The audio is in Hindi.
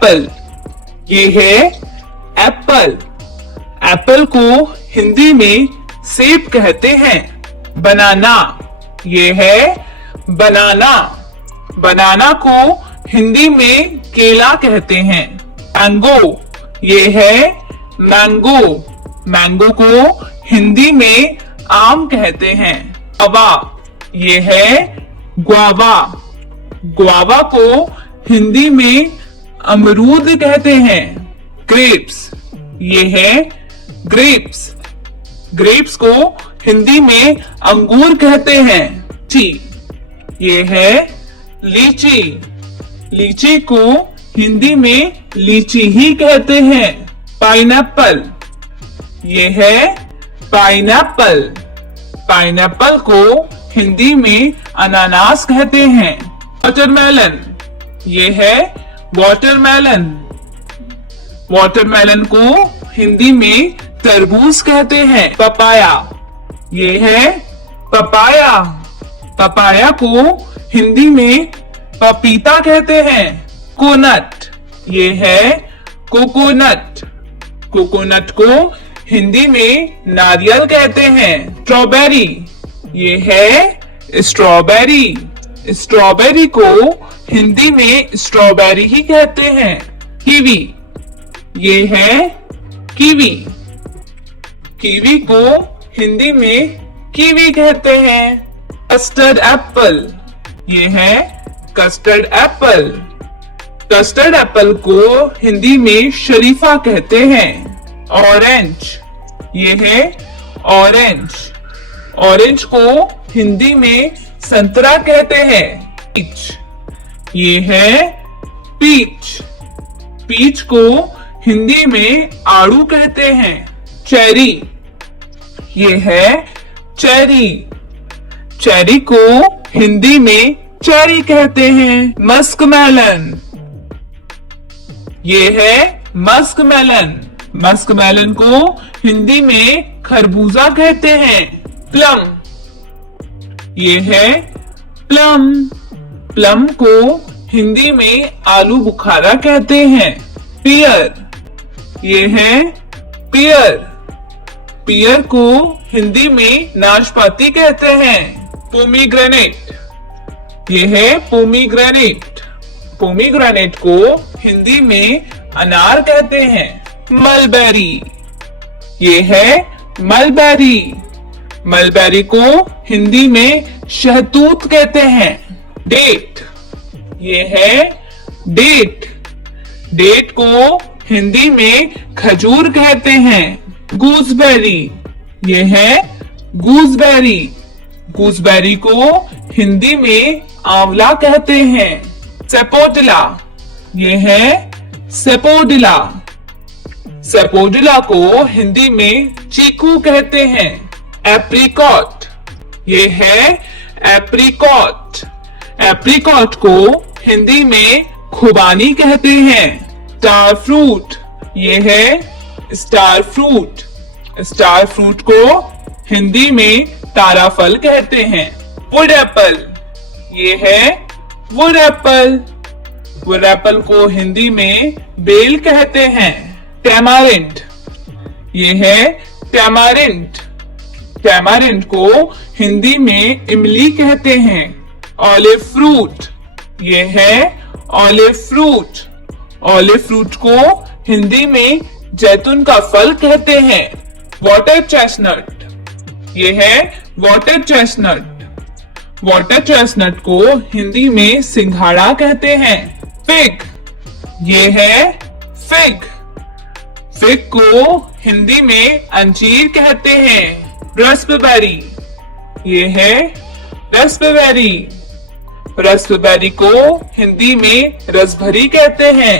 एप्पल, ये है एप्पल। एप्पल को हिंदी में सेब कहते हैं। बनाना, ये है बनाना। बनाना को हिंदी में केला कहते हैं। मैंगो, ये है मैंगो। मैंगो को हिंदी में आम कहते हैं। गुआवा, ये है गुआवा। गुआवा को हिंदी में अमरूद कहते हैं। ग्रेप्स, ये है ग्रेप्स। ग्रेप्स को हिंदी में अंगूर कहते हैं। ये है लीची। लीची को हिंदी में लीची ही कहते हैं। पाइनएप्पल, ये है पाइनएप्पल। पाइनएप्पल को हिंदी में अनानास कहते हैं। वाटरमेलन, ये है वाटरमेलन। वाटरमेलन को हिंदी में तरबूज कहते हैं। पपाया, ये है पपाया। पपाया को हिंदी में पपीता कहते हैं। कोकोनट, ये है कोकोनट। कोकोनट को हिंदी में नारियल कहते हैं। स्ट्रॉबेरी, ये है स्ट्रॉबेरी। स्ट्रॉबेरी को हिंदी में स्ट्रॉबेरी ही कहते हैं। कीवी, ये है कीवी। कीवी को हिंदी में कीवी कहते हैं। कस्टर्ड एप्पल, ये है कस्टर्ड एप्पल। कस्टर्ड एप्पल को हिंदी में शरीफा कहते हैं। ऑरेंज, ये है ऑरेंज। ऑरेंज को हिंदी में संतरा कहते हैं। पीच, ये है पीच। पीच को हिंदी में आड़ू कहते हैं। चेरी, ये है चेरी। चेरी को हिंदी में चेरी कहते हैं। मस्कमेलन, ये है मस्कमेलन। मस्कमेलन को हिंदी में खरबूजा कहते हैं। प्लम, ये है प्लम। प्लम को हिंदी में आलू बुखारा कहते हैं। पियर, ये है पियर। पियर को हिंदी में नाशपाती कहते हैं। पोमीग्रेनेट, ये है पोमीग्रेनेट। पोमीग्रेनेट को हिंदी में अनार कहते हैं। मलबेरी, ये है मलबेरी। मलबेरी को हिंदी में शहतूत कहते हैं। डेट, ये है डेट। डेट को हिंदी में खजूर कहते हैं। गूसबेरी, ये है गूसबेरी। गूसबेरी को हिंदी में आंवला कहते हैं। सेपोडिला, ये है सेपोडिला। सेपोडिला को हिंदी में चीकू कहते हैं। एप्रिकॉट, ये है एप्रिकॉट। एप्रिकॉट को हिंदी में खुबानी कहते हैं। स्टार फ्रूट, ये है स्टार फ्रूट। स्टार फ्रूट को हिंदी में तारा फल कहते हैं। वुड एप्पल, ये है वुड एप्पल। वुड एप्पल को हिंदी में बेल कहते हैं। टैमारिंड, ये है टैमारिंड। टैमारिंड को हिंदी में इमली कहते हैं। ऑलिव फ्रूट, ये है ऑलिव फ्रूट। ऑलिव फ्रूट को हिंदी में जैतून का फल कहते हैं। वाटर चेस्टनट, ये है वाटर चेस्टनट। वाटर चेस्टनट को हिंदी में सिंघाड़ा कहते हैं। फिग, ये है फिग। फिग को हिंदी में अंजीर कहते हैं। रास्पबेरी, ये है रास्पबेरी। रास्पबेरी को हिंदी में रसभरी कहते हैं।